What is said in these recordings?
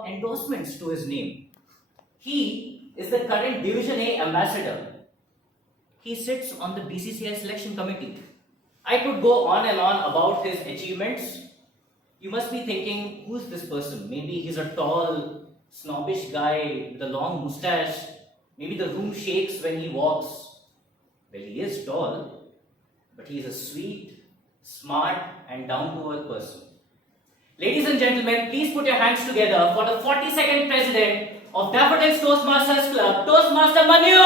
endorsements to his name. He is the current Division A ambassador. He sits on the BCCI selection committee. I could go on and on about his achievements. You must be thinking, who's this person? Maybe he's a tall, snobbish guy with a long mustache. Maybe the room shakes when he walks. Well, he is tall, but he is a sweet, smart, and down-to-earth person. Ladies and gentlemen, please put your hands together for the 42nd president of Daffodils Toastmasters Club, Toastmaster Manu!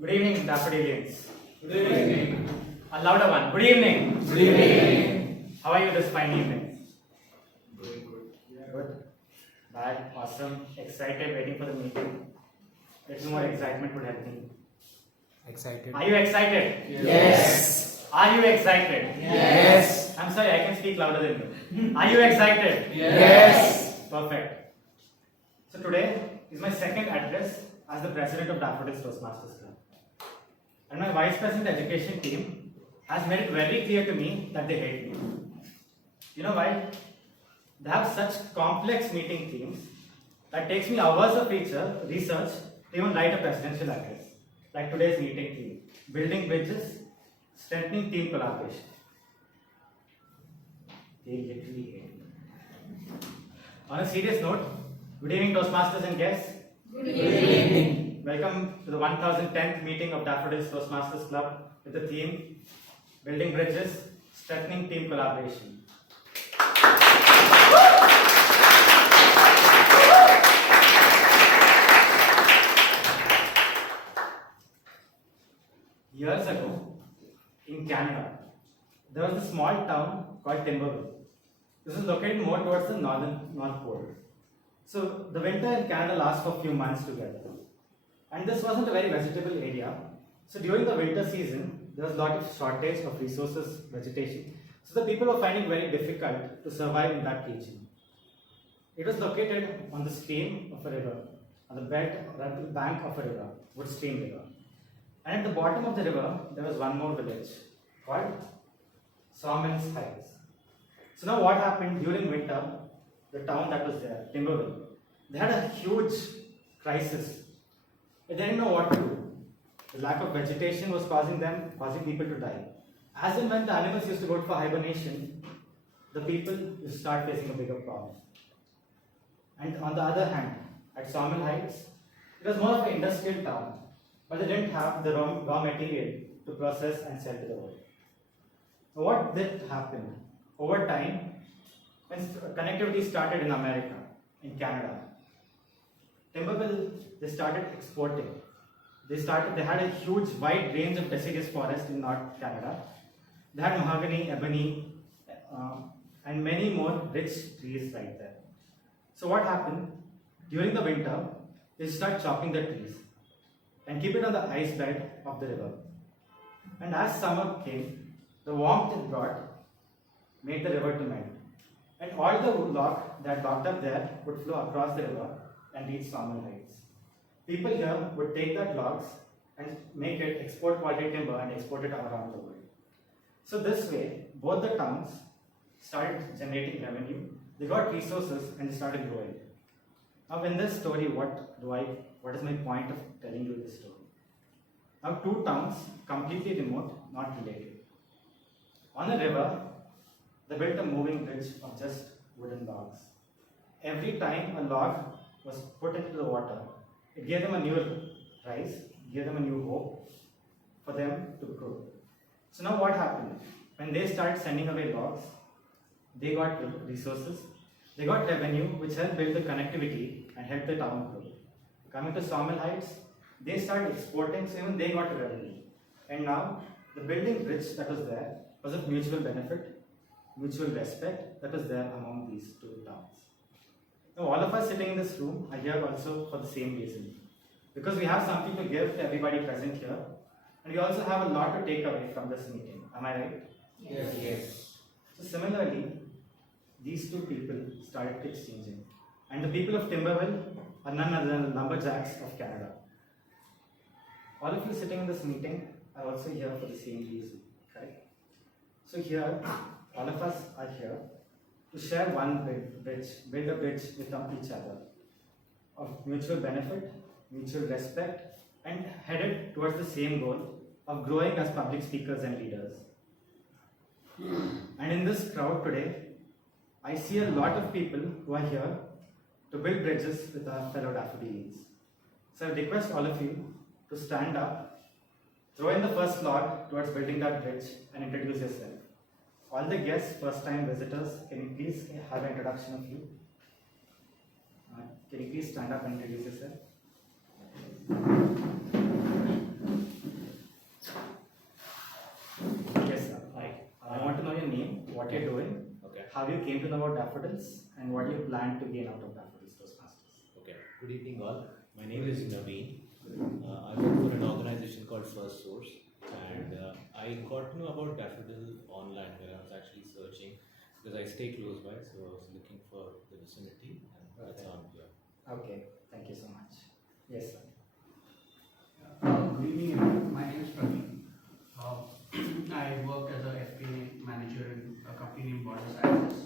Good evening, Daffodilians. Good evening. A louder one. Good evening. Good evening. How are you this fine evening? Doing good. Good. Bad. Awesome. Excited. Waiting for the meeting. Little more excitement would help me. Excited. Are you excited? Yes. Are you excited? Yes. I'm sorry, I can speak louder than you. Are you excited? Yes. Perfect. So today is my second address as the president of Daffodils Toastmasters Club. And my vice president education team has made it very clear to me that they hate me. You know why? They have such complex meeting themes that takes me hours of research to even write a presidential address. Like today's meeting theme, building bridges, strengthening team collaboration. They literally hate me. On a serious note, good evening Toastmasters and guests. Good evening. Welcome to the 1010th meeting of Daffodils Toastmasters Club with the theme Building Bridges, Strengthening Team Collaboration. Years ago, in Canada, there was a small town called Timberville. This is located more towards the North Pole. So the winter in Canada lasts for a few months together. And this wasn't a very vegetable area. So during the winter season, there was a lot of shortage of resources, vegetation. So the people were finding it very difficult to survive in that region. It was located on the stream of a river, on the bank of a river, Woodstream River. And at the bottom of the river, there was one more village called Sawmills Heights. So now what happened during winter, the town that was there, Timberville, they had a huge crisis. They didn't know what to do. The lack of vegetation was causing people to die. As and when the animals used to go for hibernation, the people used to start facing a bigger problem. And on the other hand, at Sawmill Heights, it was more of an industrial town, but they didn't have the raw material to process and sell to the world. So what did happen? Over time, when connectivity started in America, in Canada, Timberville, they started exporting. They had a huge wide range of deciduous forest in North Canada. They had mahogany, ebony, and many more rich trees right there. So what happened? During the winter, they start chopping the trees and keep it on the ice bed of the river. And as summer came, the warmth it brought made the river to melt. And all the wood log that locked up there would flow across the river and reach Sawmill Heights. People here would take that logs and make it export quality timber and export it around the world. So this way, both the towns started generating revenue, they got resources and they started growing. Now in this story, what is my point of telling you this story? Now two towns, completely remote, not related. On a river, they built a moving bridge of just wooden logs. Every time a log was put into the water, it gave them a new rise, gave them a new hope for them to grow. So now what happened? When they started sending away logs, they got resources, they got revenue which helped build the connectivity and helped the town grow. Coming to Sawmill Heights, they started exporting, so even they got revenue. And now the building bridge that was there was of mutual benefit, mutual respect that was there among these two towns. Now all of us sitting in this room are here also for the same reason. Because we have something to give to everybody present here, and we also have a lot to take away from this meeting. Am I right? Yes. So similarly, these two people started exchanging. And the people of Timberville are none other than the lumberjacks of Canada. All of you sitting in this meeting are also here for the same reason, correct? So here, all of us are here to share one bridge, build a bridge with each other of mutual benefit, mutual respect, and headed towards the same goal of growing as public speakers and leaders. And in this crowd today, I see a lot of people who are here to build bridges with our fellow daffodils. So I request all of you to stand up, throw in the first log towards building that bridge, and introduce yourself. All the guests, first-time visitors, can you please have an introduction of you? Can you please stand up and introduce yourself? Yes, sir. Hi. I want to know your name, what you're doing, Okay. how you came to know about daffodils, and what you plan to gain out of Daffodils Toastmasters. Okay. Good evening, all. My name is Naveen. I work for an organization called First Source, and I got to know about Daffodil online when I was actually searching because I stay close by, so I was looking for the vicinity, and that's Okay. on here. Okay, thank you so much. Yes, sir. Good evening, everyone. My name is Praveen. I work as a FP manager in a company named Border Sciences.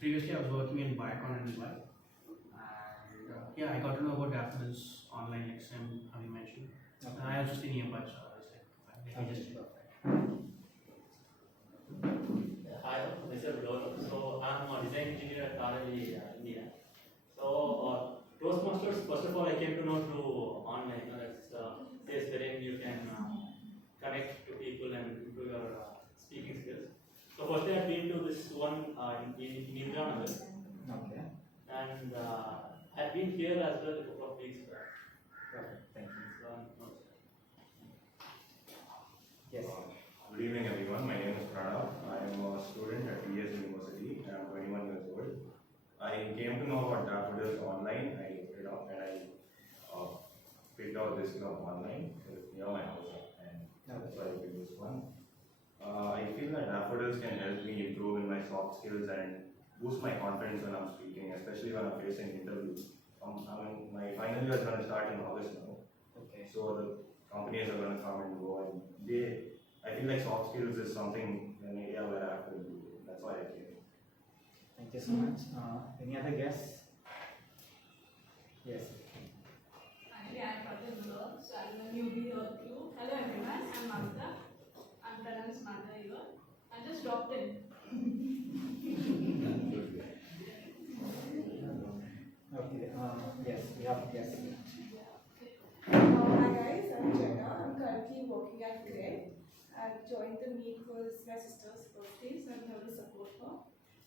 Previously, I was working in Biocon and Dubai. And yeah, I got to know about Daffodils online, like Sam, how you mentioned. Okay. I was just in nearby, so I was like, let me just. Perfect. Hi, this is Lolo. So I'm a design engineer at RLE, India. So Toastmasters, first of all, I came to know through online. That's place wherein you can connect to people and improve your speaking skills. So firstly, I've been to this one in India, Okay, and I've been here as well a couple of weeks back. perfect. Thank you. So, Yes, sir. Good evening, everyone. My name is Pranav. I am a student at TS University. I am 21 years old. I came to know about Daffodils online. I looked it up and I picked out this club online. It's near my house, and that's why I picked this one. I feel that Daffodils can help me improve in my soft skills and boost my confidence when I'm speaking, especially when I'm facing interviews. My final year is going to start in August now. Okay. So the companies are going to come and go, and I feel like soft skills is something, an area where I have to improve. That's why I came. Thank you so much. Any other guests? Yes. Actually, I'm Patil Blog, so I'm a newbie here too. Hello everyone, I'm Mamta. I'm Pranav's mother here. I just dropped in. Okay. Yes, we have guests. Hi guys, I'm Jenna. I'm currently working at Greg. I've joined the meet because my sister's birthday, so I'm here to support her.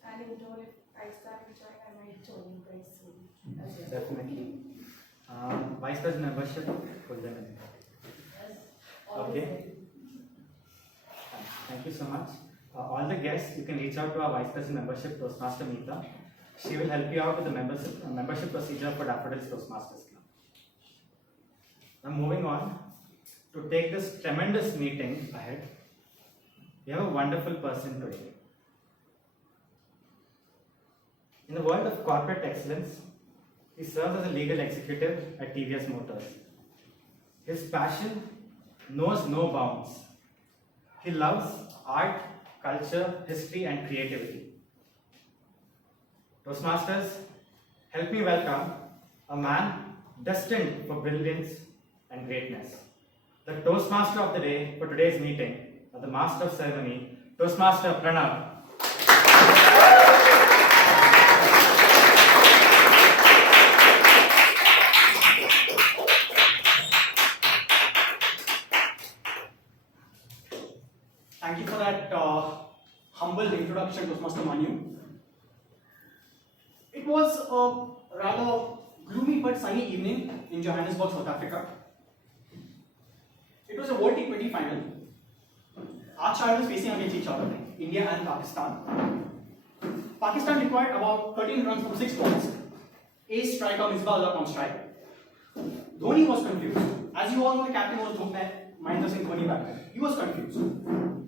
And in turn, if I start enjoying, I might join you guys soon. as well. Definitely. Vice President membership, put them in. Okay. Thank you so much. All the guests, you can reach out to our Vice President membership, Toastmaster Meeta. She will help you out with the membership procedure for Daffodils Toastmasters Club. Now moving on, to take this tremendous meeting ahead, we have a wonderful person today. In the world of corporate excellence, he serves as a legal executive at TVS Motors. His passion knows no bounds. He loves art, culture, history, and creativity. Toastmasters, help me welcome a man destined for brilliance and greatness. The Toastmaster of the day for today's meeting, the Master of Ceremony, Toastmaster Pranav. Thank you for that humble introduction, Toastmaster Manu. It was a rather gloomy but sunny evening in Johannesburg, South Africa. It was a World T20 final. Our child was facing against each other, India and Pakistan. Pakistan required about 13 runs from 6 balls. Ace striker Misbah on strike. Dhoni was confused. As you all know, the captain was Mahendra Singh Dhoni back then. He was confused.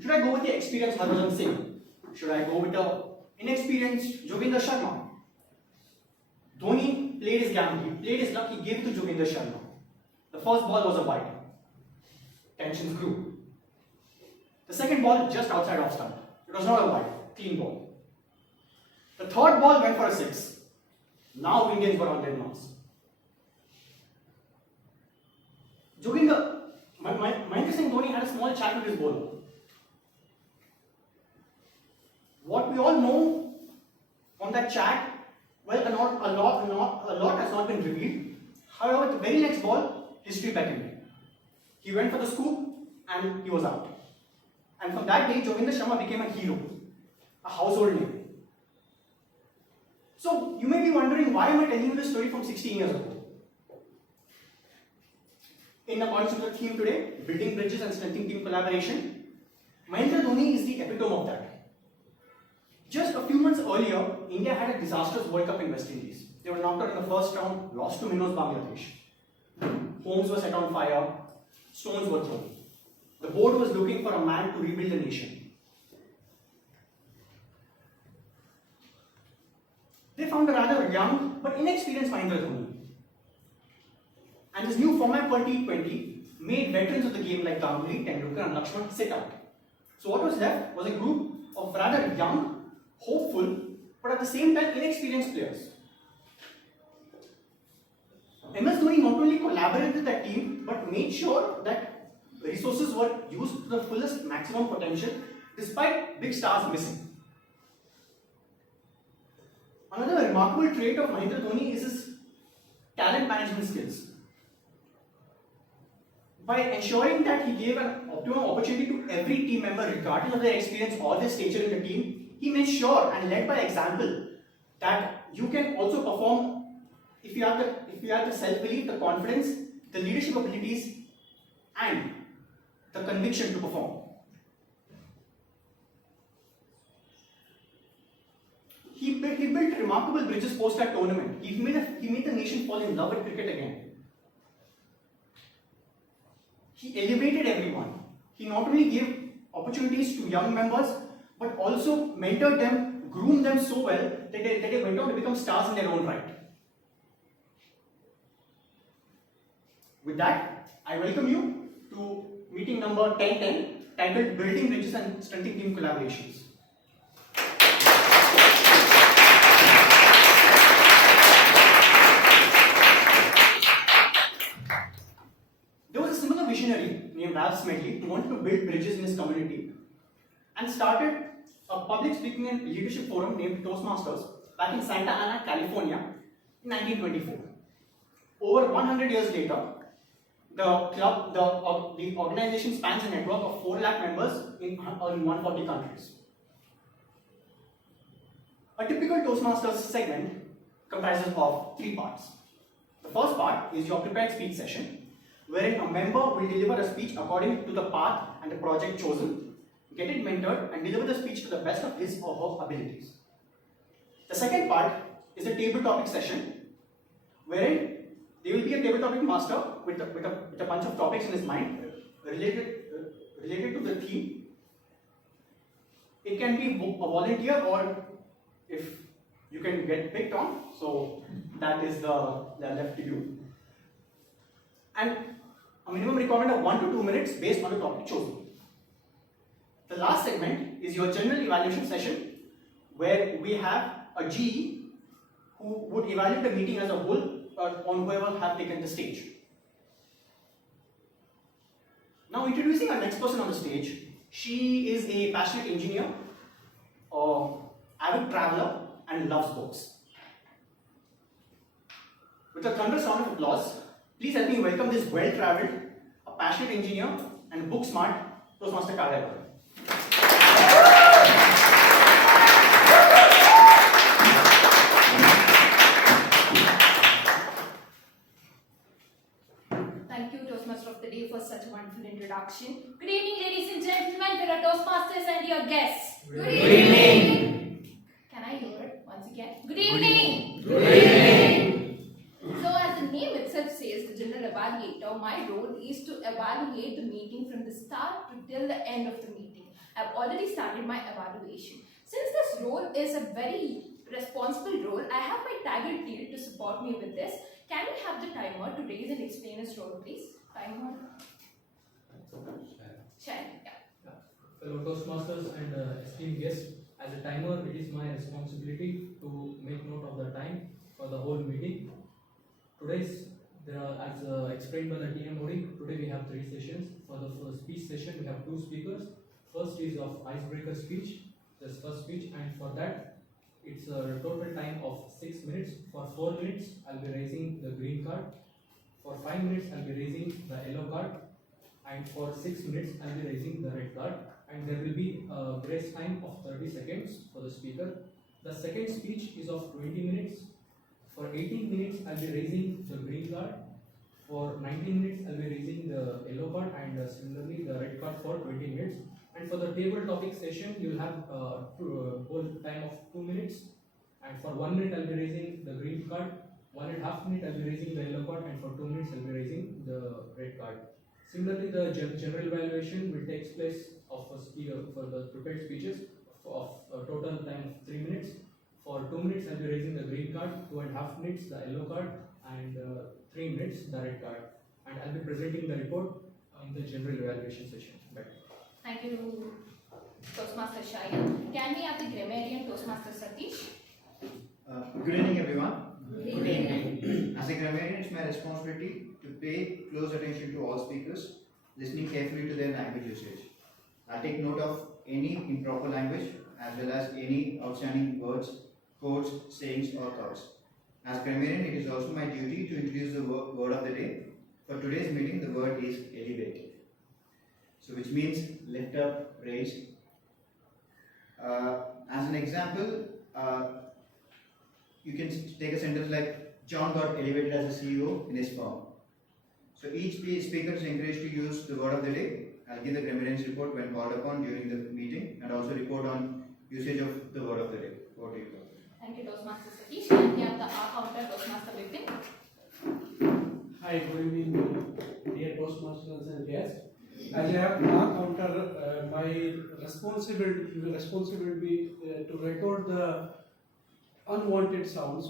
Should I go with the experienced Harbhajan Singh? Should I go with the inexperienced Joginder Sharma? Dhoni played his gamble, he played his luck, he gave it to Joginder Sharma. The first ball was a wide. Tensions grew. The second ball just outside off stump. It was not a wide, clean ball. The third ball went for a 6. Now Indians were on their marks. Mahendra Singh Dhoni had a small chat with his bowler. What we all know from that chat, well, a lot has not been revealed. However, the very next ball, history beckoned. He went for the scoop and he was out. And from that day, Joginder Sharma became a hero, a household name. So, you may be wondering, why am I telling you this story from 16 years ago? In accordance with the theme today, building bridges and strengthening team collaboration, Mahendra Dhoni is the epitome of that. Just a few months earlier, India had a disastrous World Cup in West Indies. They were knocked out in the first round, lost to Minnows Bangladesh. Homes were set on fire, stones were thrown. The board was looking for a man to rebuild the nation. They found a rather young but inexperienced Mahendra Dhoni. And this new format for T20 made veterans of the game like Ganguly, Tendulkar and Lakshman sit out. So what was left was a group of rather young, hopeful, but at the same time inexperienced players. MS Dhoni not only collaborated with that team, but made sure that resources were used to the fullest maximum potential despite big stars missing. Another remarkable trait of Mahendra Dhoni is his talent management skills. By ensuring that he gave an optimum opportunity to every team member regardless of their experience or their stature in the team, he made sure and led by example that you can also perform if you have the self-belief, the confidence, the leadership abilities and the conviction to perform. He built remarkable bridges post that tournament. He made the nation fall in love with cricket again. He elevated everyone. He not only gave opportunities to young members, but also mentored them, groomed them so well that they went on to become stars in their own right. With that, I welcome you to meeting number 1010, titled Building Bridges and Strengthening Team Collaborations. There was a similar visionary named Ralph Smedley who wanted to build bridges in his community and started a public speaking and leadership forum named Toastmasters back in Santa Ana, California in 1924. Over 100 years later, the organization spans a network of 4 lakh members in 140 countries. A typical Toastmasters segment comprises of 3 parts. The first part is your prepared speech session, wherein a member will deliver a speech according to the path and the project chosen, get it mentored and deliver the speech to the best of his or her abilities. The second part is the table topic session, wherein there will be a table topic master with a bunch of topics in his mind related to the theme. It can be a volunteer or if you can get picked on, so that is the left to you. And a minimum requirement of 1 to 2 minutes based on the topic chosen. The last segment is your general evaluation session, where we have a GE who would evaluate the meeting as a whole on whoever have taken the stage. Now introducing our next person on the stage. She is a passionate engineer, avid traveler and loves books. With a thunderous round of applause, please help me welcome this well-traveled, a passionate engineer and book-smart Toastmaster Kavya. Thank you, Toastmaster of the Day, for such a wonderful introduction. Good evening, ladies and gentlemen, there are Toastmasters and your guests. Good evening. Can I hear it once again? Good evening. Good evening. So, as the name itself says, the general evaluator, my role is to evaluate the meeting from the start to till the end of the meeting. I've already started my evaluation. Since this role is a very responsible role, I have my Taggle team to support me with this. Can we have the timer to raise and explain his role, please? Timer. Share. Yeah. Fellow Toastmasters and esteemed guests, as a timer, it is my responsibility to make note of the time for the whole meeting. As explained by the TMOD, today we have 3 sessions. For the first speech session, we have 2 speakers. First is of icebreaker speech, this first speech, and for that, it's a total time of 6 minutes. For 4 minutes, I'll be raising the green card. For 5 minutes, I'll be raising the yellow card. And for 6 minutes, I'll be raising the red card. And there will be a grace time of 30 seconds for the speaker. The second speech is of 20 minutes. For 18 minutes, I'll be raising the green card. For 19 minutes, I'll be raising the yellow card, and similarly the red card for 20 minutes. And for the table topic session, you'll have a whole time of 2 minutes. And for 1 minute, I'll be raising the green card. 1.5 minutes, I'll be raising the yellow card, and for 2 minutes, I'll be raising the red card. Similarly, the general evaluation will take place of a speaker for the prepared speeches of a total time of 3 minutes. For 2 minutes, I'll be raising the green card, 2.5 minutes the yellow card, and 3 minutes the red card. And I'll be presenting the report in the general evaluation session. Back. Thank you, Toastmaster Shayan. Can we have the grammarian Toastmaster Satish? Good evening, everyone. Good evening. As a grammarian, it's my responsibility to pay close attention to all speakers, listening carefully to their language usage. I take note of any improper language as well as any outstanding words, quotes, sayings, or thoughts. As grammarian, it is also my duty to introduce the word of the day. For today's meeting, the word is elevate. So, which means lift up, raise. As an example, you can take a sentence like, John got elevated as a CEO in his firm. So each speaker is encouraged to use the word of the day. I'll give the grammarian's report when called upon during the meeting, and also report on usage of the word of the day. Over to you. Thank you, Toastmaster Satish. Can we have the R-counter Toastmaster Vipin? Hi, good evening, dear Toastmasters and guests. As I have R-counter, my responsibility will be to record the unwanted sounds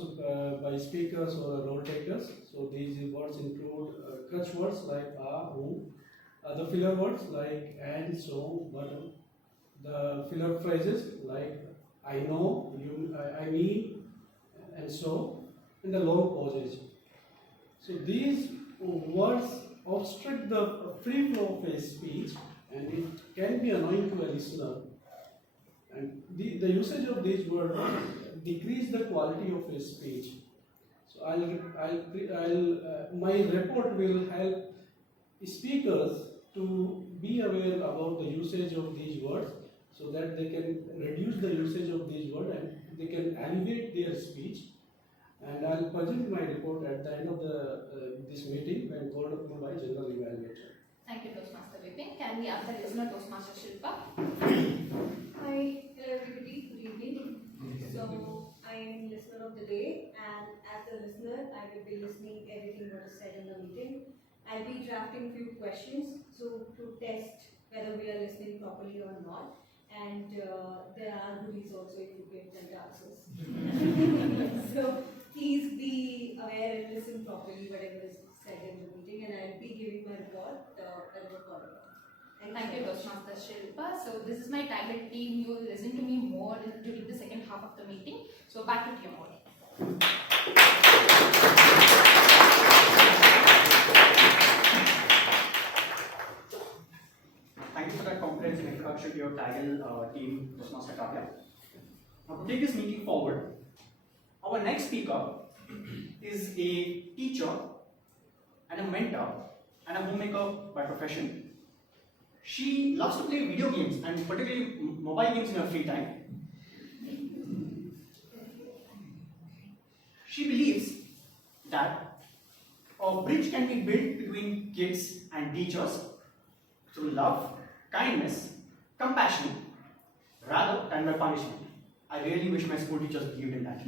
by speakers or role takers. So these words include crutch words like the filler words like and, so, but, the filler phrases like I know, I mean, and so, and the long pauses. So these words obstruct the free flow of a speech, and it can be annoying to a listener. And the usage of these words decrease the quality of a speech. So my report will help speakers to be aware about the usage of these words, so that they can reduce the usage of these words and they can elevate their speech. And I'll present my report at the end of this meeting when called upon by general evaluator. Thank you, Toastmaster Vipin. Can we have the listener Toastmaster Shilpa? Hi, hello everybody, good evening. So, I am listener of the day, and as a listener, I will be listening everything what is said in the meeting. I'll be drafting few questions, so to test whether we are listening properly or not. And there are goodies also if you get the answers. So please be aware and listen properly whatever is said in the meeting, and I'll be giving my report as a follow-up. Thank you, Toastmaster Shilpa. So this is my target team. You will listen to me more during the second half of the meeting. So back to TMOD. Thank you for that comprehensive introduction to your Taggle team, Toastmaster Kavya. Now, to take this meeting forward, our next speaker is a teacher and a mentor and a homemaker by profession. She loves to play video games, and particularly mobile games in her free time. She believes that a bridge can be built between kids and teachers through love, kindness, compassion, rather than by punishment. I really wish my school teachers believed in that.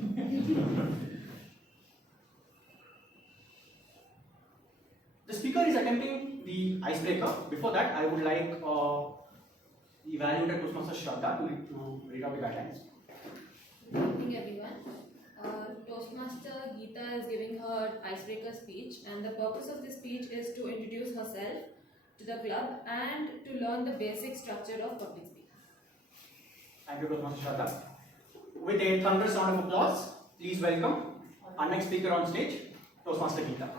The speaker is attempting the icebreaker. Before that, I would like the evaluator Toastmaster Shraddha to read out the guidelines. Good evening, everyone. Toastmaster Geeta is giving her icebreaker speech, and the purpose of this speech is to introduce herself to the club and to learn the basic structure of public speaking. Thank you, Toastmaster Shraddha. With a thunderous round of applause, please welcome our next speaker on stage, Toastmaster Geeta.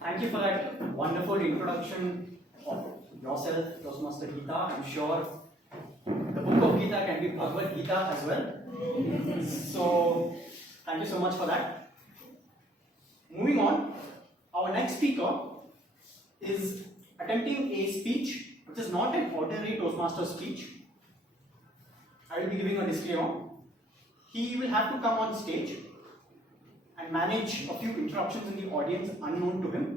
Thank you for that wonderful introduction of yourself, Toastmaster Geeta. I'm sure the book of Gita can be Bhagavad Gita as well. So, thank you so much for that. Moving on, our next speaker is attempting a speech which is not an ordinary Toastmaster speech. I will be giving a disclaimer. He will have to come on stage and manage a few interruptions in the audience unknown to him.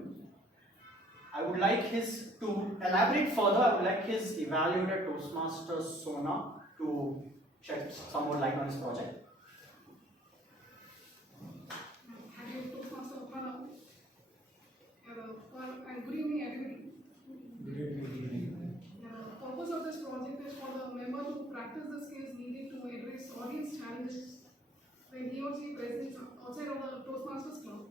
I would like to elaborate further, I would like his evaluator Toastmaster Sona to shed some more light on his project. Thank you, Toastmaster Pranav. And good evening, everybody. Good evening. The purpose of this project is for the member to practice the skills needed to address audience challenges when he or she presents outside of the Toastmasters club.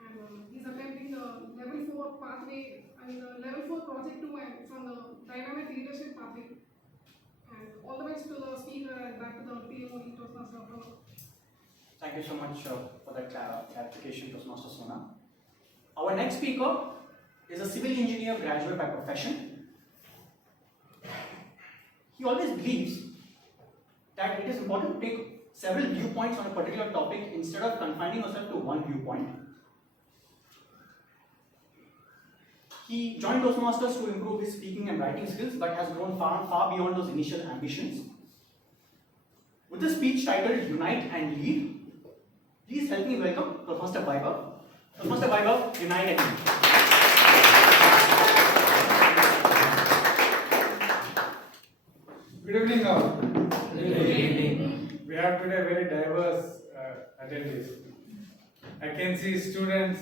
And he's attempting the level 4 pathway and the level 4 project 2 and from the dynamic leadership pathway. And all the best to the speaker and back to the PMO Toastmaster Pranav. Thank you so much for that clarification, Toastmaster Sona. Our next speaker is a civil engineer graduate by profession. He always believes that it is important to take several viewpoints on a particular topic instead of confining yourself to one viewpoint. He joined Toastmasters to improve his speaking and writing skills, but has grown far beyond those initial ambitions. With the speech titled Unite and Lead, please help me welcome Toastmaster Vaibhav. Toastmaster Vaibhav, Unite and Lead. Good evening all. Good evening. We have today very diverse attendees. I can see students,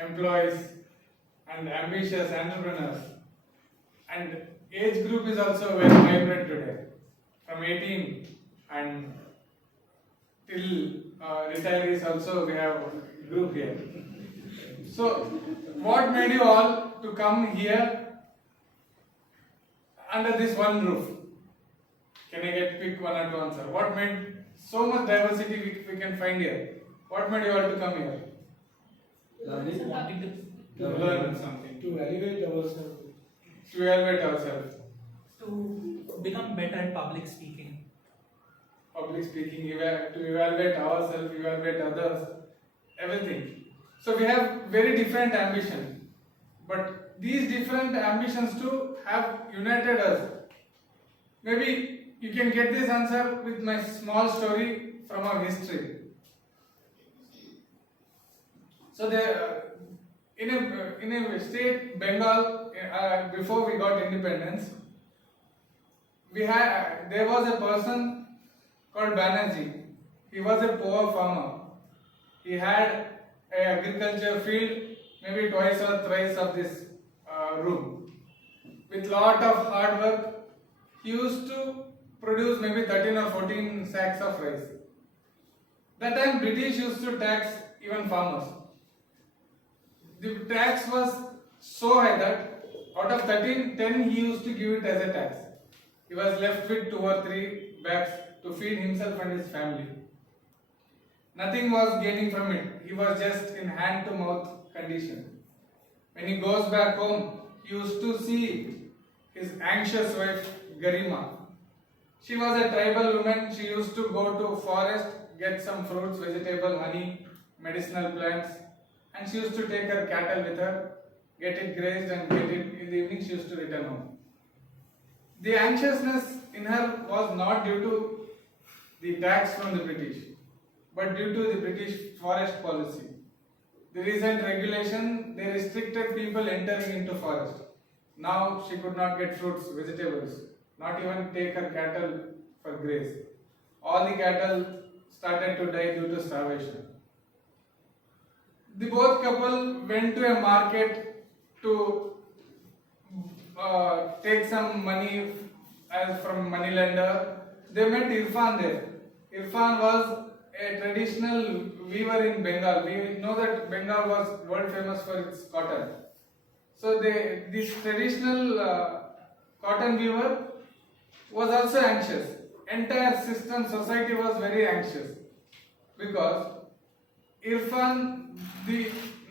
employees, and ambitious entrepreneurs. And age group is also very vibrant today. From 18 and till retirees also we have group here. So, what made you all to come here under this one roof? Can I pick one or two answer? What made so much diversity we can find here? What made you all to come here? Wanting To learn something. To elevate ourselves. To elevate ourselves. to become better at public speaking. Public speaking, to evaluate ourselves, evaluate others, everything. So we have very different ambitions. But these different ambitions too have united us. Maybe you can get this answer with my small story from our history. So in a state, Bengal, before we got independence, there was a person called Banerjee. He was a poor farmer. He had an agriculture field, maybe twice or thrice of this room. With lot of hard work, he used to produce maybe 13 or 14 sacks of rice. That time British used to tax even farmers. The tax was so high that out of 13, 10 he used to give it as a tax. He was left with 2 or 3 bags to feed himself and his family. Nothing was gaining from it. He was just in hand to mouth condition. When he goes back home, he used to see his anxious wife Garima. She was a tribal woman. She used to go to forest, get some fruits, vegetable, honey, medicinal plants, and she used to take her cattle with her, get it grazed and get it in the evening. She used to return home. The anxiousness in her was not due to the tax from the British, but due to the British forest policy. The recent regulation, they restricted people entering into forest. Now she could not get fruits, vegetables. not even take her cattle for graze. All the cattle started to die due to starvation. The both couple went to a market to take some money as from moneylender. They met Irfan there. Irfan was a traditional weaver in Bengal. We know that Bengal was world famous for its cotton. So this traditional cotton weaver was also anxious. Entire system, society was very anxious because Irfan,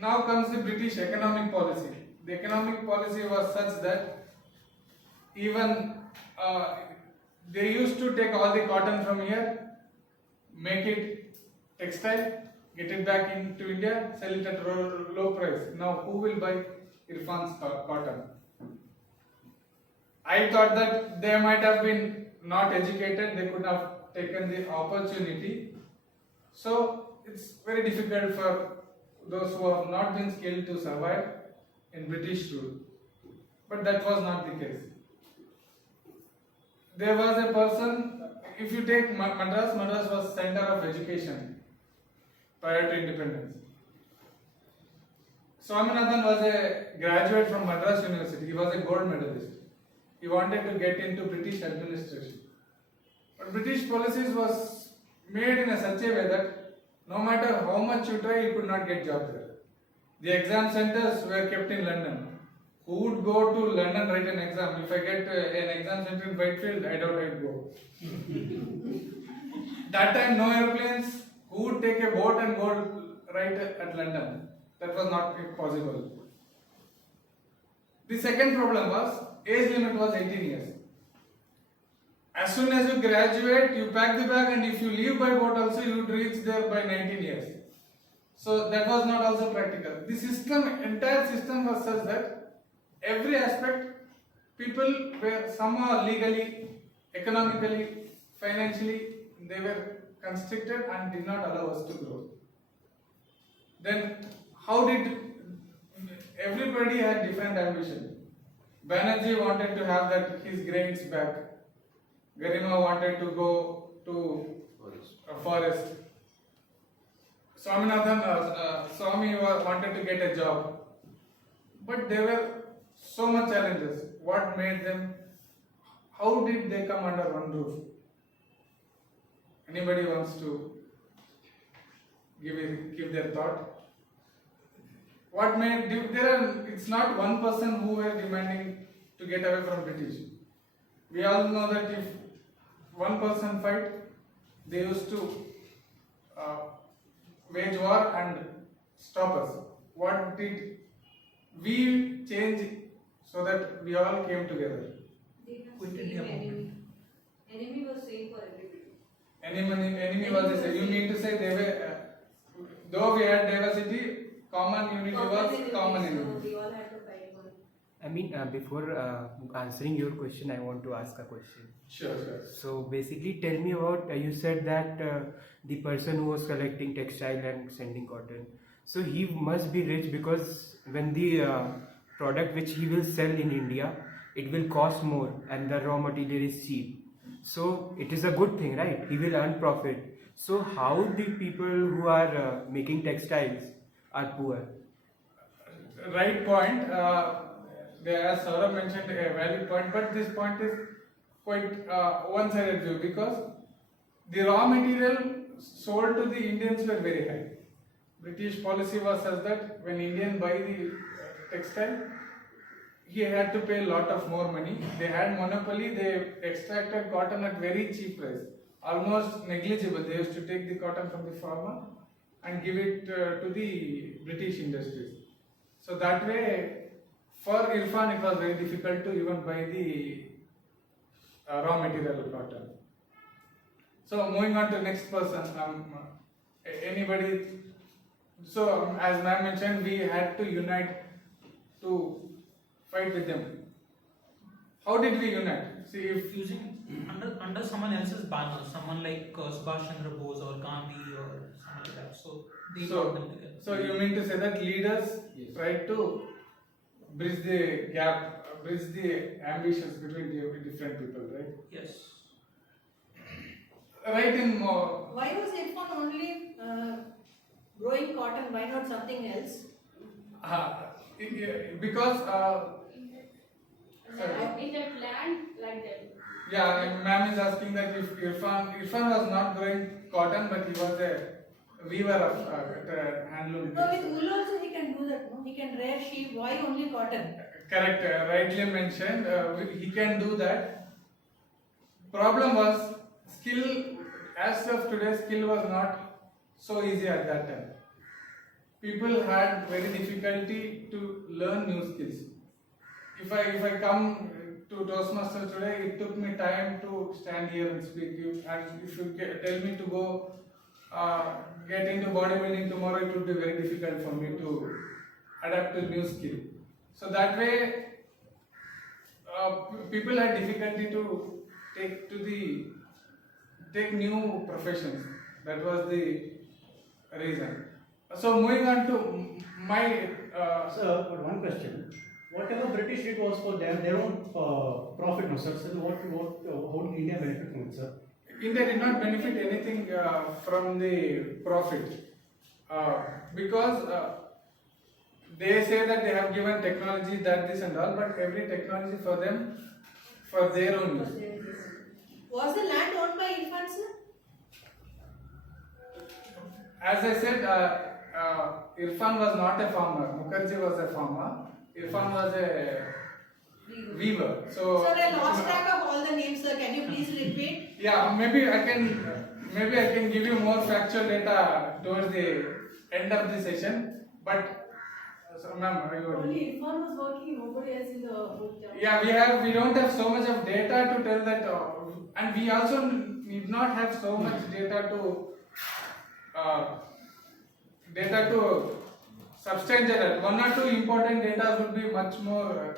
now comes the British economic policy. The economic policy was such that even they used to take all the cotton from here, make it textile, get it back into India, sell it at low price. Now who will buy Irfan's cotton? I thought that they might have been not educated, they could have taken the opportunity. So it's very difficult for those who have not been skilled to survive in British rule. But that was not the case. There was a person, if you take Madras was center of education prior to independence. Swaminathan was a graduate from Madras University. He was a gold medalist. He wanted to get into British administration. But British policies was made in such a way that no matter how much you try, you could not get jobs there. The exam centers were kept in London. Who would go to London write an exam? If I get an exam center in Whitefield, I doubt I'd go. That time, no airplanes. Who would take a boat and go right at London? That was not possible. The second problem was age limit was 18 years. As soon as you graduate, you pack the bag, and if you leave by boat also, you would reach there by 19 years. So that was not also practical. The system, entire system was such that every aspect, people were somehow legally, economically, financially, they were constricted and did not allow us to grow. Then how did, everybody had different ambition. Banerjee wanted to have that his grains back. Garima wanted to go to a forest. Swaminathan, Swami wanted to get a job. But there were so much challenges. What made them, how did they come under one roof? Anybody wants to give their thought? What made, it's not one person who were demanding to get away from British. We all know that if one person fight, they used to wage war and stop us. What did we change so that we all came together? They have same enemy. Enemy was same for everybody. Enemy was the same. You mean to say they were, though we had diversity, common unity was common enemy. So we all had to fight one. I mean, before answering your question, I want to ask a question. Sure. So basically, tell me about, you said that the person who was collecting textile and sending cotton, so he must be rich because when the product which he will sell in India, it will cost more and the raw material is cheap. So it is a good thing, right? He will earn profit. So how the people who are making textiles are poor? Right point. As Saurabh mentioned, a valid point, but this point is quite one-sided view because the raw material sold to the Indians were very high. British policy was such that when Indian buy the textile, he had to pay a lot of more money. They had monopoly. They extracted cotton at very cheap price, almost negligible. They used to take the cotton from the farmer and give it to the British industries. So that way, for Irfan, it was very difficult to even buy the raw material cotton. So moving on to the next person, anybody. So as ma'am mentioned, we had to unite to fight with them. How did we unite? See, if using under someone else's banner, someone like Subhash Chandra Bose or Gandhi or someone like that. So they brought them together. So you mean to say that leaders tried to bridge the gap bridge the ambitions between different people, right? Yes. Right in more. Why was Irfan only growing cotton? Why not something else? Because In that land, like that. yeah, ma'am is asking that if Irfan was not growing cotton, but he was a weaver of handloom. No, with wool also he can do that. No? He can rear sheep. Why only cotton? Correct, rightly mentioned. He can do that. Problem was skill. As of today, skill was not so easy at that time. People had very difficulty to learn new skills. If I come to Toastmasters today, it took me time to stand here and speak. And if you tell me to go get into bodybuilding tomorrow, it would be very difficult for me to adapt to new skill. So that way, people had difficulty to take new professions. That was the reason. So moving on to my Sir, but one question. Whatever British did was for them, their own profit, no sir. So how did India benefit from it, sir? India did not benefit anything from the profit because they say that they have given technology, that, this and all, but every technology for them, for their own use. Was the land owned by Irfan, sir? As I said, Irfan was not a farmer. Mukherjee was a farmer. Irfan was a weaver. So Sir, I lost track of all the names, sir. Can you please repeat? yeah, maybe I can give you more factual data towards the end of the session. But so, ma'am, Only Irfan was working, nobody else in the whole town. yeah, we don't have so much of data to tell that, and we also need not have so much data to substantiate that. One or two important data would be much more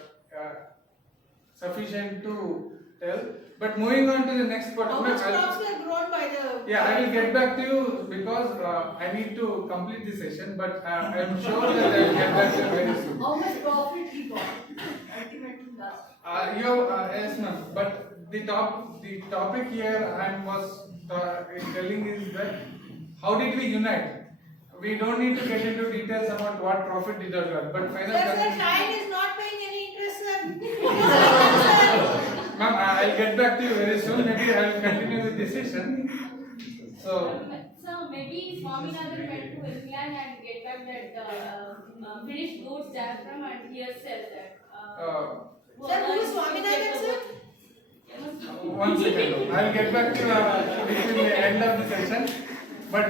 sufficient to tell. But moving on to the next part. How much crops were grown by the... Yeah, I will get back to you because I need to complete the session, but I am sure that I will get back to you very soon. How much profit he got? Ultimately last. Yes, ma'am. But the topic here I was telling is that how did we unite? We don't need to get into details about what profit did or not, but final. Sir, Shine is not paying any interest, sir. Ma'am, I'll get back to you very soon. Maybe I will continue with the session. So maybe Swaminathan went to England and get back that finished goods diagram and here says that. Sir, who is Swaminathan, sir? One second. I'll get back to you between the end of the session, but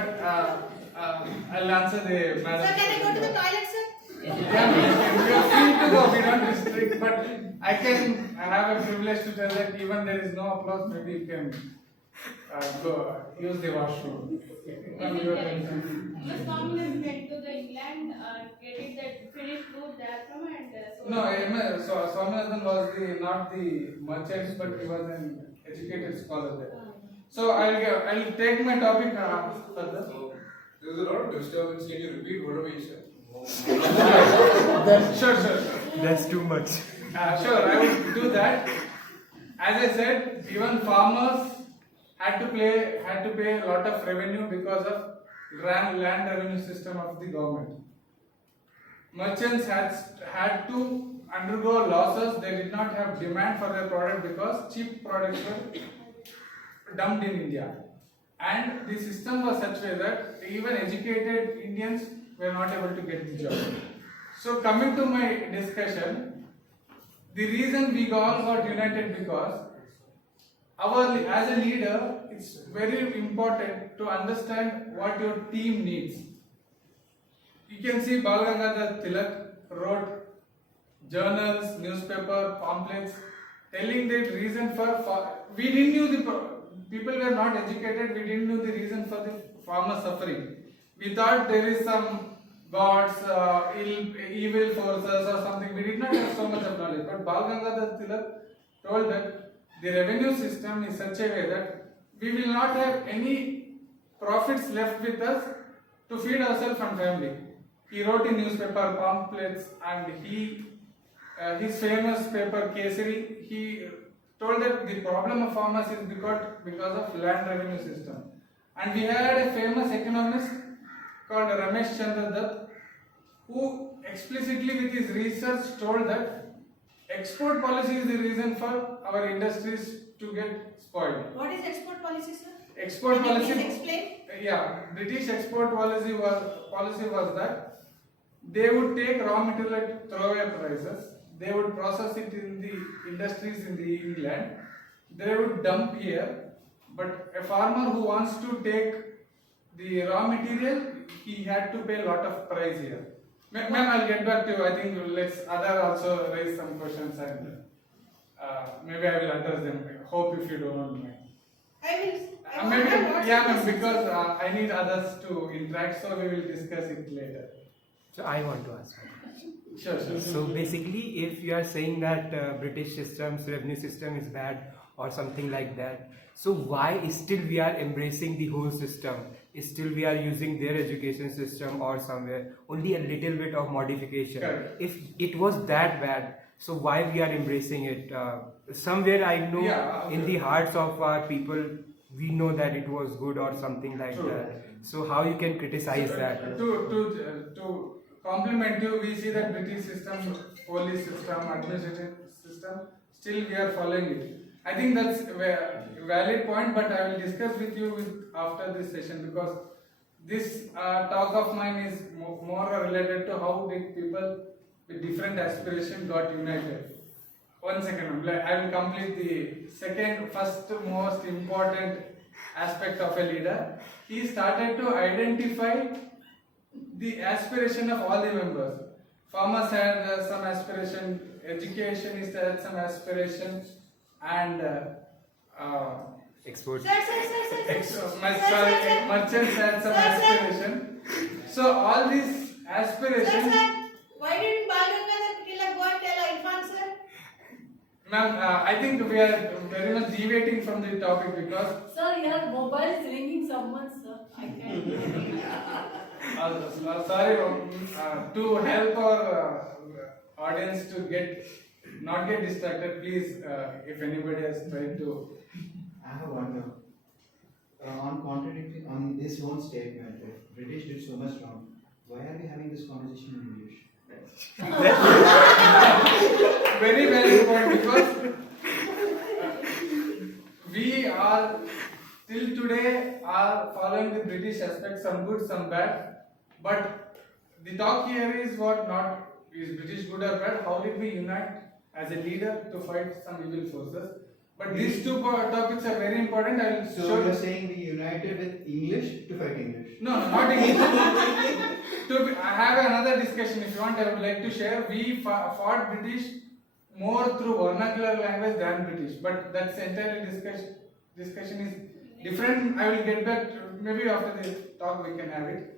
I'll answer the madam. Sir, can I go to the toilet, sir? Yeah, you're free to go. We don't restrict, but I have a privilege to tell that even there is no applause, maybe you can go use the washroom. Mr. Swaminathan went to the England, getting that finished goods diagram and. No, so Swaminathan was not the merchant, but he was an educated scholar there. So I'll take my topic further. There's a lot of disturbance. Can you repeat whatever you said? Sure. That's too much. Sure, I will do that. As I said, even farmers had to pay a lot of revenue because of land revenue system of the government. Merchants had to undergo losses. They did not have demand for their product because cheap products were dumped in India. And the system was such way that even educated Indians were not able to get the job. So coming to my discussion, the reason we all got united because as a leader, it's very important to understand what your team needs. You can see Bal Gangadhar Tilak wrote journals, newspaper, pamphlets, telling the reason for we didn't know the people were not educated. We didn't know the reason for the farmer suffering. We thought there is some gods, evil forces or something. We did not have so much of knowledge. But Bal Gangadhar Tilak told that the revenue system is such a way that we will not have any profits left with us to feed ourselves and family. He wrote in newspaper, pamphlets, and he his famous paper Kesari, he told that the problem of farmers is because of land revenue system. And we had a famous economist called Ramesh Chandra Dutt, who explicitly with his research told that export policy is the reason for our industries to get spoiled. What is export policy, sir? Export Can you policy. please explain? Yeah, British export policy was that they would take raw material at throwaway prices. They would process it in the industries in the England. They would dump here. But a farmer who wants to take the raw material, he had to pay a lot of price here. Ma'am, I'll get back to you. I think let's other also raise some questions and maybe I will address them. I hope if you don't mind. I will. Maybe, yeah, ma'am, because I need others to interact, so we will discuss it later. So I want to ask a question. Sure. So basically, if you are saying that British systems, revenue system is bad or something like that, so why still we are embracing the whole system? Still we are using their education system or somewhere only a little bit of modification. Correct. If it was that bad, so why we are embracing it? Somewhere I know in the hearts of our people, we know that it was good or something like True. that. So how you can criticize that? To complement you, we see that British system, police system, administrative system, still we are following it. I think that's a valid point, but I will discuss with you after this session, because this talk of mine is more related to how did people with different aspirations got united. 1 second, I will complete the first most important aspect of a leader. He started to identify the aspiration of all the members. Farmers had some aspiration, educationists had some aspiration, and exports. Merchants had some aspiration. So all these aspirations. Sir, why didn't Balganga Tilak go and tell Irfan, sir? Ma'am, I think we are very much deviating from the topic because. Sir, your mobile is ringing someone, sir. I can't. Sorry, to help our audience to not get distracted, please, if anybody has tried to. I have one doubt. On this whole statement, if British did so much wrong, why are we having this conversation in English? Very, very important, because we are till today are following the British aspect, some good, some bad. But the talk here is is British good or bad? How did we unite as a leader to fight some evil forces? But these two topics are very important. I will So show you're saying we united with English to fight English? No, not English. I have another discussion. If you want, I would like to share. We fought British more through vernacular language than British, but that's entirely discussion is different. I will get back to, maybe after the talk we can have it.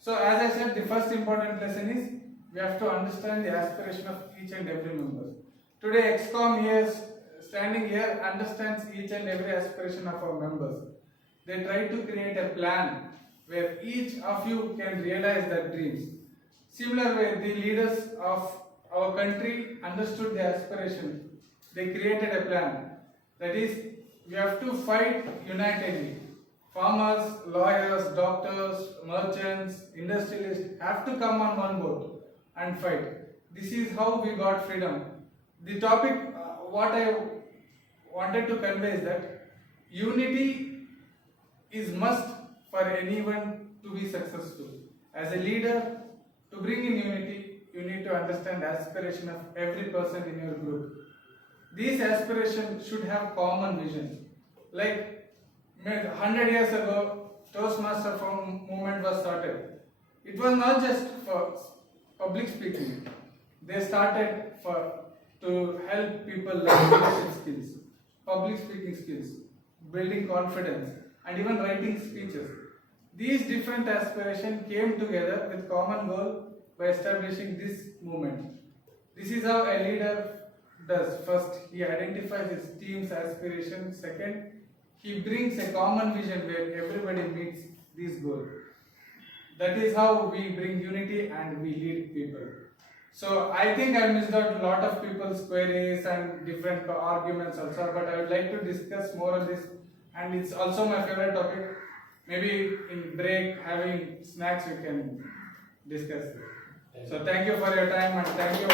So as I said, the first important lesson is we have to understand the aspiration of each and every member. Today XCOM here, standing here, understands each and every aspiration of our members. They try to create a plan where each of you can realize their dreams. Similar way, the leaders of our country understood the aspiration. They created a plan. That is, we have to fight unitedly. Farmers, lawyers, doctors, merchants, industrialists have to come on one boat and fight. This is how we got freedom. The topic, what I wanted to convey is that unity is must for anyone to be successful. As a leader, to bring in unity, you need to understand the aspiration of every person in your group. These aspirations should have common vision. Like 100 years ago, Toastmaster movement was started. It was not just for public speaking. They started to help people learn leadership skills, public speaking skills, building confidence, and even writing speeches. These different aspirations came together with common goal by establishing this movement. This is how a leader does. First, he identifies his team's aspiration. Second, he brings a common vision where everybody meets this goal. That is how we bring unity and we lead people. So I think I missed out a lot of people's queries and different arguments also, but I would like to discuss more on this, and it's also my favorite topic. Maybe in break, having snacks, we can discuss it. So thank you for your time and thank you.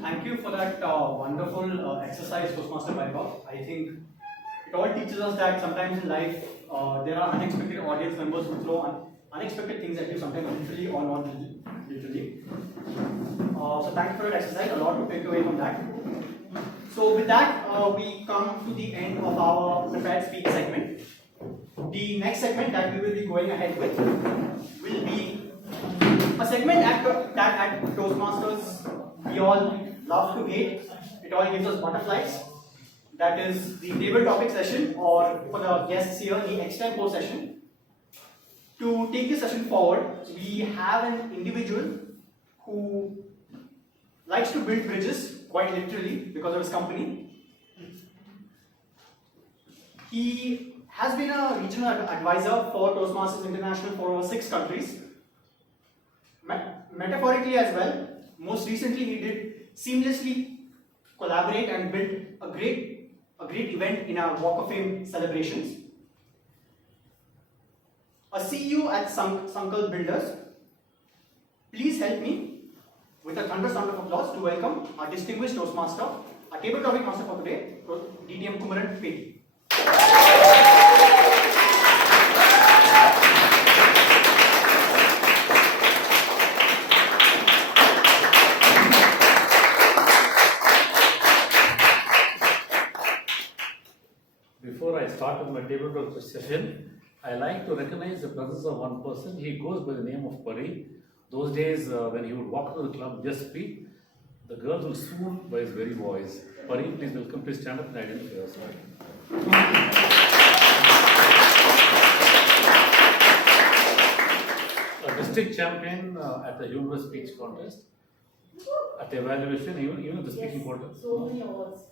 Thank you for that wonderful exercise, Toastmaster Vaibhav. I think it all teaches us that sometimes in life there are unexpected audience members who throw unexpected things at you, sometimes literally or not literally. So thank you for that exercise, a lot to take away from that. So with that, we come to the end of our prepared speech segment. The next segment that we will be going ahead with will be a segment that at Toastmasters we all love to hate. It all gives us butterflies. That is the table topic session, or for the guests here, the extempore session. To take this session forward, we have an individual who likes to build bridges, quite literally, because of his company. He has been a regional advisor for Toastmasters International for over 6 countries. Metaphorically as well, most recently he did seamlessly collaborate and build a great event in our Walk of Fame celebrations. A CU at Sankalp Builders. Please help me with a thunderous round of applause to welcome our distinguished Toastmaster, our table topic master for today, DTM Kumaran Peti. Before I start with my tabletop session, I like to recognize the presence of one person. He goes by the name of Pari. Those days when he would walk to the club, just speak, the girls will swoon by his very voice. Pari, please welcome, please stand up and identify yourself. A district champion at the humorous speech contest. At the evaluation, even at the speaking contest. So many awards.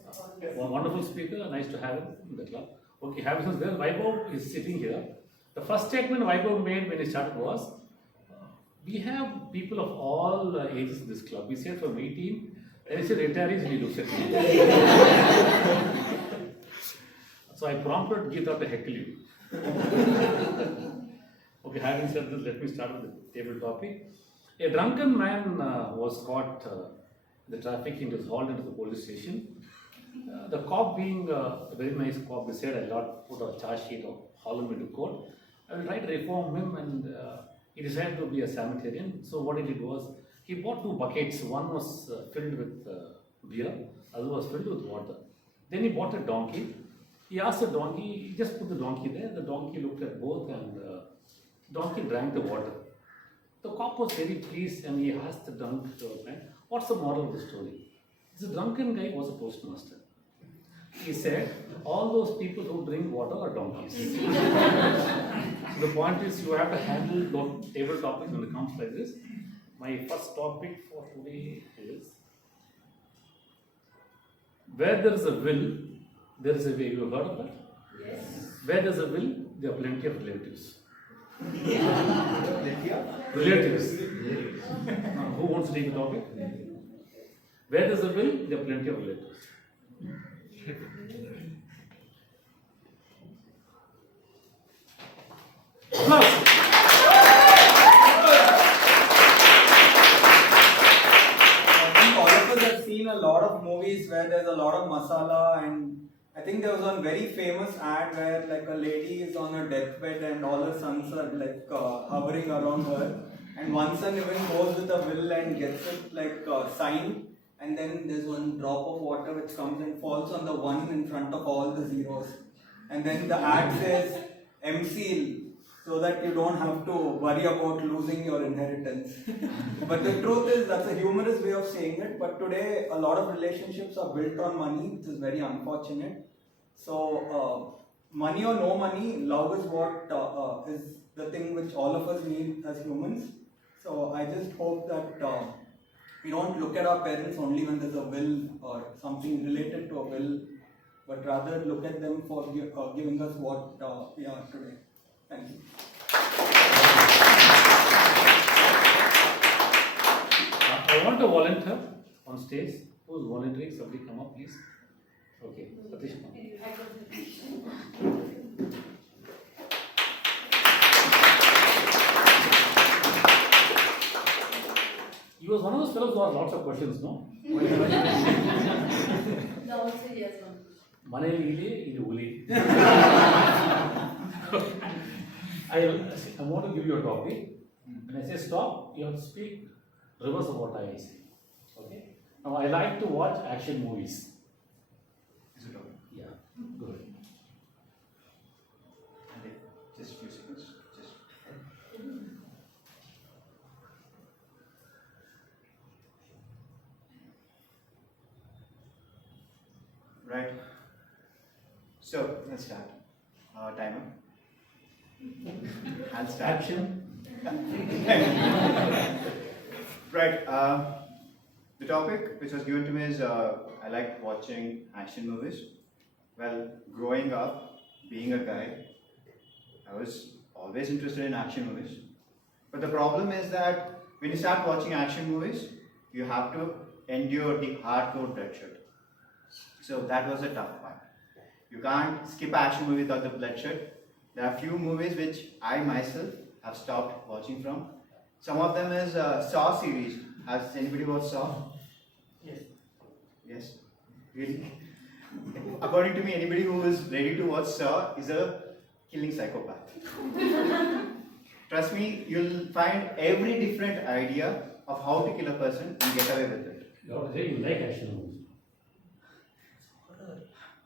One wonderful speaker, nice to have him in the club. Okay, having said that, Vaibhav is sitting here. The first statement Vaibhav made when he started was, we have people of all ages in this club. We said from 18, and he said retirees, and he looks at me. So I prompted Geeta to heckle you. Okay, having said this, let me start with the table topic. A drunken man was caught in the traffic. He was hauled into the police station. The cop, being a very nice cop, he said, I'll not put a charge sheet or haul him into court. I will try to reform him, and he decided to be a Sabbatarian. So what he did was, he bought 2 buckets. One was filled with beer, other was filled with water. Then he bought a donkey. He asked the donkey, he just put the donkey there. The donkey looked at both, and the donkey drank the water. The cop was very pleased, and he asked the drunk man, what's the moral of the story? This drunken guy was a postmaster. He said, all those people who drink water are donkeys. So the point is, you have to handle table topics when it comes like this. My first topic for today is, where there is a will, there is a way. You have heard of that? Yes. Where there is a will, there are plenty of relatives. Relatives. Who wants to take the topic? Where there is a will, there are plenty of relatives. I think all of us have seen a lot of movies where there's a lot of masala, and I think there was one very famous ad where like a lady is on her deathbed and all her sons are like hovering around her, and one son even goes with a will and gets it like signed, and then there's one drop of water which comes and falls on the one in front of all the zeros, and then the ad says MCL, so that you don't have to worry about losing your inheritance. But the truth is, that's a humorous way of saying it, but today a lot of relationships are built on money, which is very unfortunate. So money or no money, love is what is the thing which all of us need as humans. So I just hope that we don't look at our parents only when there's a will or something related to a will, but rather look at them for giving us what we are today. Thank you. I want to volunteer on stage. Who's volunteering? Somebody come up, please. Okay, Satish, come. He was one of those fellows who asked lots of questions, no? No, also yes, one. Maneli ili uli. I want to give you a topic. When I say stop, you have to speak reverse of what I say. Okay? Now I like to watch action movies. Is it okay? Yeah, good. Just a few seconds. Right. So let's start. Timer. I'll start. Action. Right. The topic which was given to me is I like watching action movies. Well, growing up, being a guy, I was always interested in action movies. But the problem is that when you start watching action movies, you have to endure the hardcore bloodshed. So that was a tough part. You can't skip action movie without the bloodshed. There are few movies which I myself have stopped watching from. Some of them is Saw series. Has anybody watched Saw? Yes. Yes. Really? According to me, anybody who is ready to watch Saw is a killing psychopath. Trust me, you'll find every different idea of how to kill a person and get away with it. You like action movies.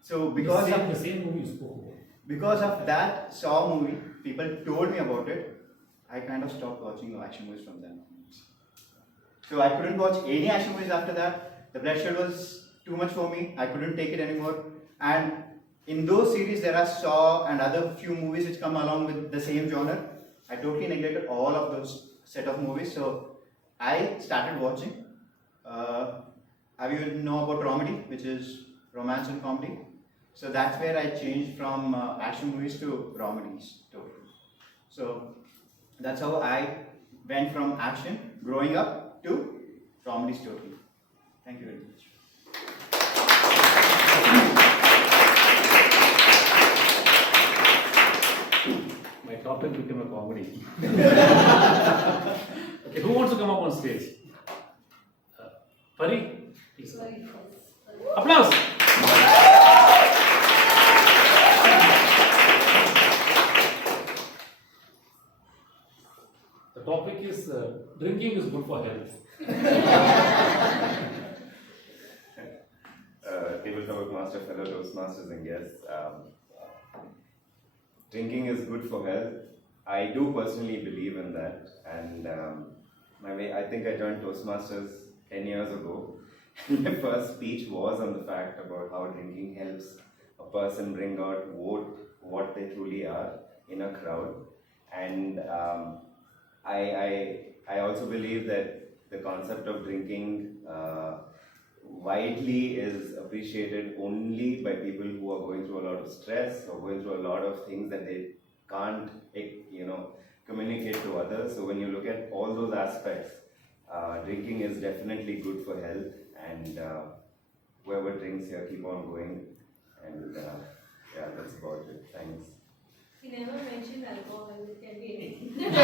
So because the same movie you spoke about. Because of that Saw movie, people told me about it. I kind of stopped watching action movies from then. So I couldn't watch any action movies after that. The bloodshed was too much for me. I couldn't take it anymore. And in those series, there are Saw and other few movies which come along with the same genre. I totally neglected all of those set of movies. So I started watching. Have you know about Romedy, which is romance and comedy? So that's where I changed from action movies to comedies totally. So that's how I went from action growing up to comedies totally. Thank you very much. My topic became a comedy. Okay, who wants to come up on stage? Pari, please. Applause. The topic is drinking is good for health. Tabletop master, fellow Toastmasters and guests. Drinking is good for health. I do personally believe in that, and I think I joined Toastmasters 10 years ago. My first speech was on the fact about how drinking helps a person bring out what they truly are in a crowd, and I also believe that the concept of drinking widely is appreciated only by people who are going through a lot of stress or going through a lot of things that they can't, communicate to others. So when you look at all those aspects, drinking is definitely good for health, and whoever drinks here, keep on going. And yeah, that's about it. Thanks. He never mentioned alcohol, it can be anything.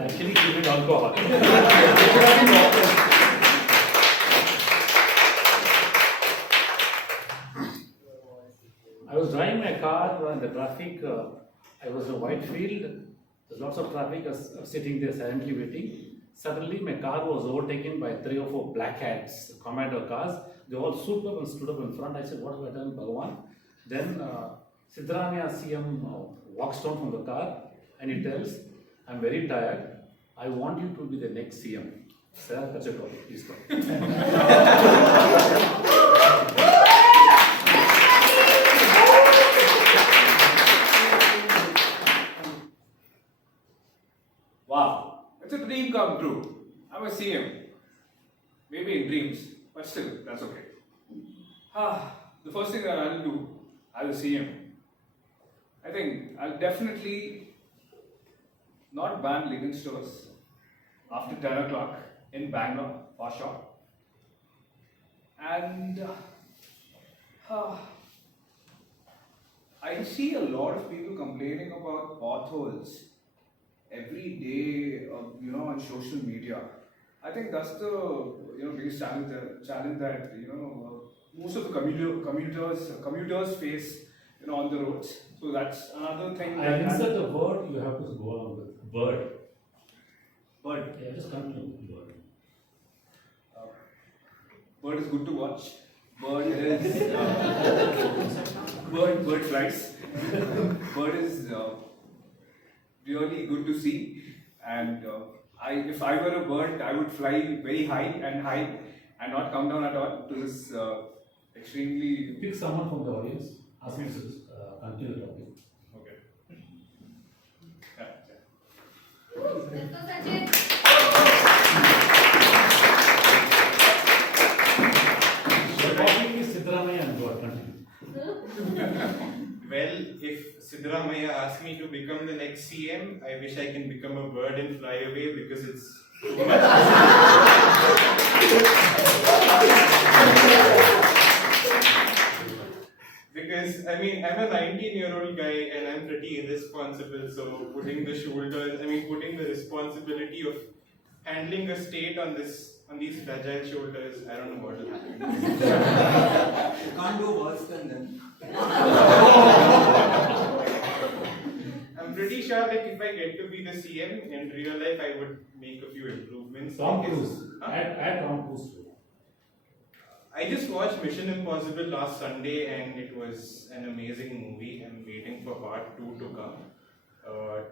Actually, he did alcohol. I was driving my car in the traffic. I was in a white field. There's lots of traffic. I was sitting there silently waiting. Suddenly, my car was overtaken by 3 or 4 black hats, commander cars. They all swooped up and stood up in front. I said, "What have I done, Bhagavan?" Then Siddaramaiah CM walks down from the car and he tells, "I'm very tired. I want you to be the next CM." Sir, that's a topic. Please go. Wow. It's a dream come true. I will see him. Maybe in dreams, but still, that's okay. The first thing that I'll do, I will see him. I think I'll definitely not ban liquor stores after 10 o'clock in Bangalore, for sure. And I see a lot of people complaining about potholes every day, on social media. I think that's the biggest challenge that most of the commuters face on the roads. So that's another thing. I insert the word you have to go along with. Bird. Bird. Yeah, just continue. Bird. Bird is good to watch. Bird is bird flies. Bird is really good to see. And if I were a bird, I would fly very high and not come down at all to this extremely. Pick someone from the audience. Ask him to continue the topic. Okay. Let's go, Sachin. The topic is Siddaramaiah and God. Continue. Well, if Siddaramaiah asks me to become the next CM, I wish I can become a bird and fly away because it's too much. Because, I'm a 19-year-old guy and I'm pretty irresponsible, so putting the responsibility of handling a state on these fragile shoulders, I don't know what will happen. You can't do worse than them. I'm pretty sure if I get to be the CM in real life, I would make a few improvements. Tom Cruise. Add Tom Cruise to it. I just watched Mission Impossible last Sunday and it was an amazing movie. I'm waiting for part 2 to come.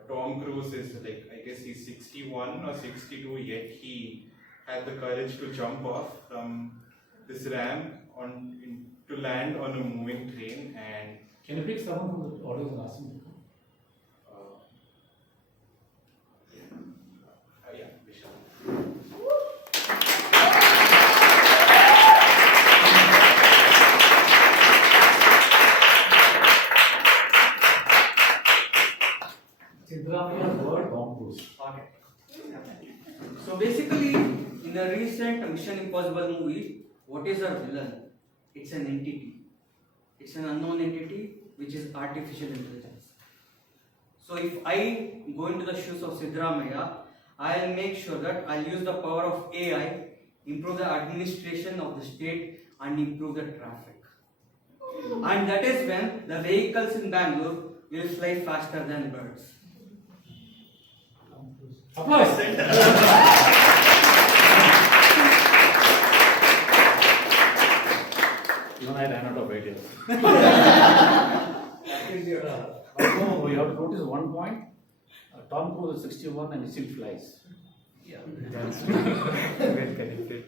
Tom Cruise is I guess he's 61 or 62, yet he had the courage to jump off from this ramp to land on a moving train. And can you pick someone from the audience and ask him? Yeah, Vishal. Siddaramaiah, word, Tom Cruise. Okay. So basically, in the recent Mission Impossible movie, what is our villain? It's an entity. It's an unknown entity which is artificial intelligence. So if I go into the shoes of Siddaramaiah, I'll make sure that I'll use the power of AI, improve the administration of the state and improve the traffic. And that is when the vehicles in Bangalore will fly faster than birds. Applause. Even I ran out of ideas. Also, we have to notice one point. Tom Cruise is 61 and he still flies. Yeah, that's well connected.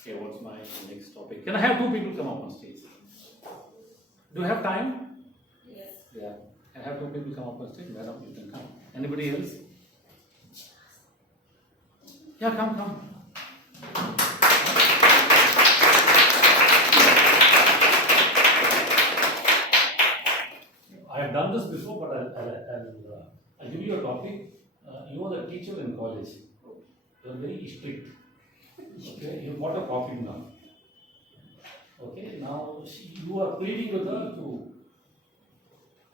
Okay, what's my next topic? Can I have 2 people come up on stage? Do you have time? Yes. Yeah. Can I have 2 people come up on stage? Madam, you can come. Anybody else? Yeah, come. I have done this before, but I'll give you a topic. You are the teacher in college. You are very strict. Okay, you got a copy now. Okay, now you are pleading with her to,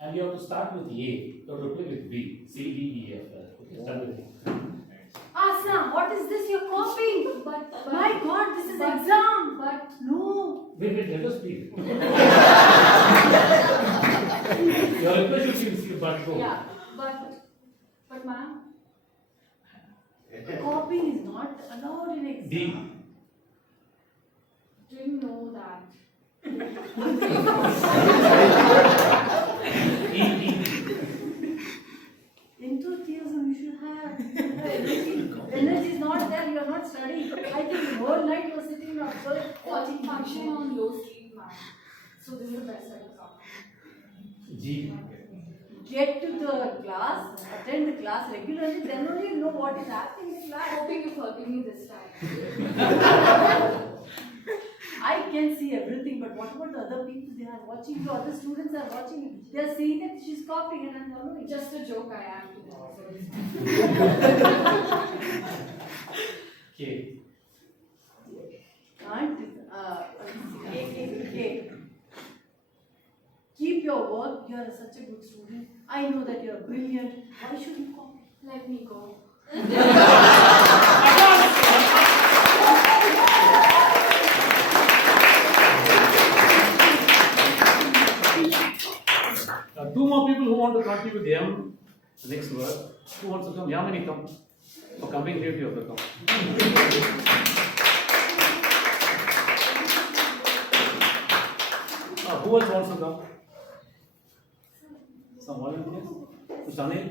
and you have to start with A. You have to play with B, C, D, E, F. Okay, start with A. Asna, what is this you're copying? But my God, this is exam. But no. Wait, let us speak. Your request should be but go. Yeah, but ma'am, copying is not allowed in exam. D. Didn't know that. Enthusiasm you should have. Energy is not there, you are not studying. I think the whole night you were sitting up watching Function on low sleep, ma'am. So this is the best I can come. G. get to the class, attend the class regularly, then only you know what is happening in the class. Hoping you forgive me this time. I can see everything, but what about the other people? They are watching you, other students are watching you. They are seeing that she's copying and I'm following. Just a joke I am to them. Okay. Can't, keep your work. You are such a good student. I know that you are brilliant. Why should you copy? Let me go. Two more people who want to contribute with M. The next word. Who wants to come? Yamini, come. For coming here, you have to come. Who else wants to come? Some volunteers? Sunil?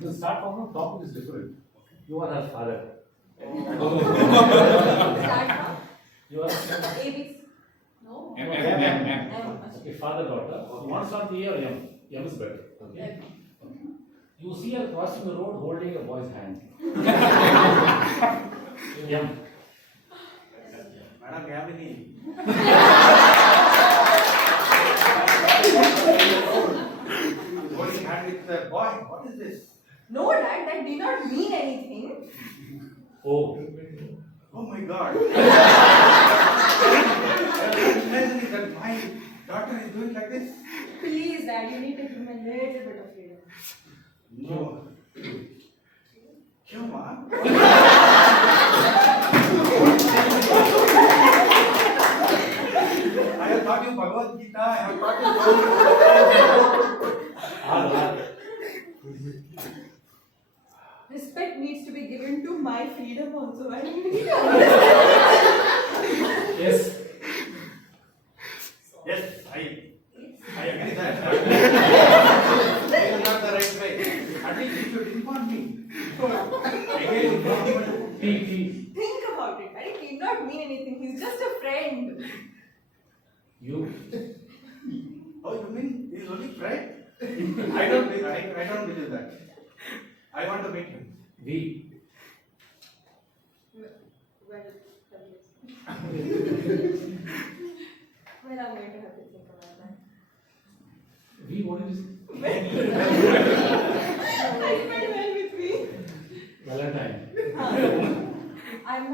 The start from the topic is different. You are her father. You are ABC. No. Okay, father, daughter. You want to start the A or M? M is better. Okay. You see her crossing the road holding a boy's hand. M. Madam Yamini. Holding hand with the boy. What is this? No, Dad, that did not mean anything. Oh. Oh my God. Imagining that my daughter is doing like this. Please, Dad, you need to give me a little bit of freedom. No. Come on. I have taught you Bhagavad Gita. I have taught you. Respect needs to be given to my freedom also. I need to Yes. Yes, I agree that. This is not the right way. At least you should inform me. Again, think about it. Right? It did not mean anything. He's just a friend. You? Oh, you mean he's only friend? I don't believe that. I want to meet him. We. Well, I'm going to have to think about that. We, what is this? Very well with me. Valentine. I'm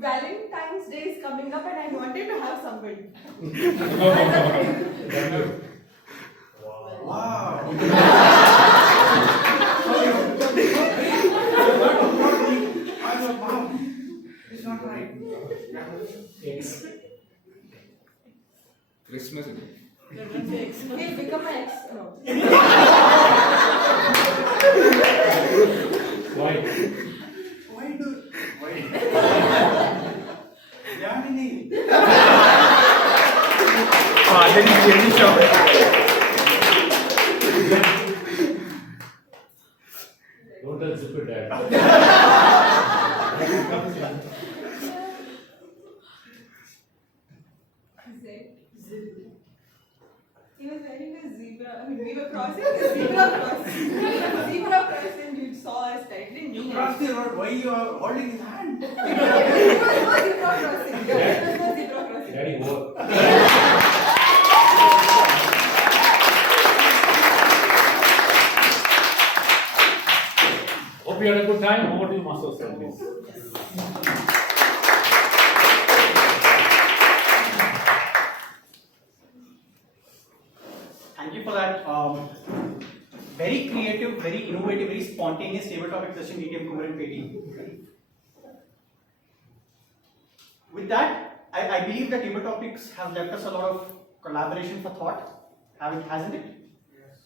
Valentine's Day is coming up and I wanted to have somebody. Wow. I'm your mom. It's not right. X. Christmas. He'll become my ex. No. Why? Why? Yamini. Father is very shocked. Don't tell Zipper Dad. He was wearing a zebra. I mean, we were crossing the zebra crossing. Zebra crossing, you saw us, right? Didn't You crossed the road. Why you are holding his hand? It was no zebra crossing. It was no zebra crossing. Daddy, what? Hope you had a good time. Over to you, Master Sir, please. Thank you for that very creative, very innovative, very spontaneous table topic session, DTM Kumar and Peti. With that, I believe that table topics have left us a lot of collaboration for thought, hasn't it?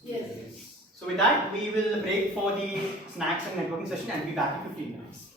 Yes. So with that, we will break for the snacks and networking session and be back in 15 minutes.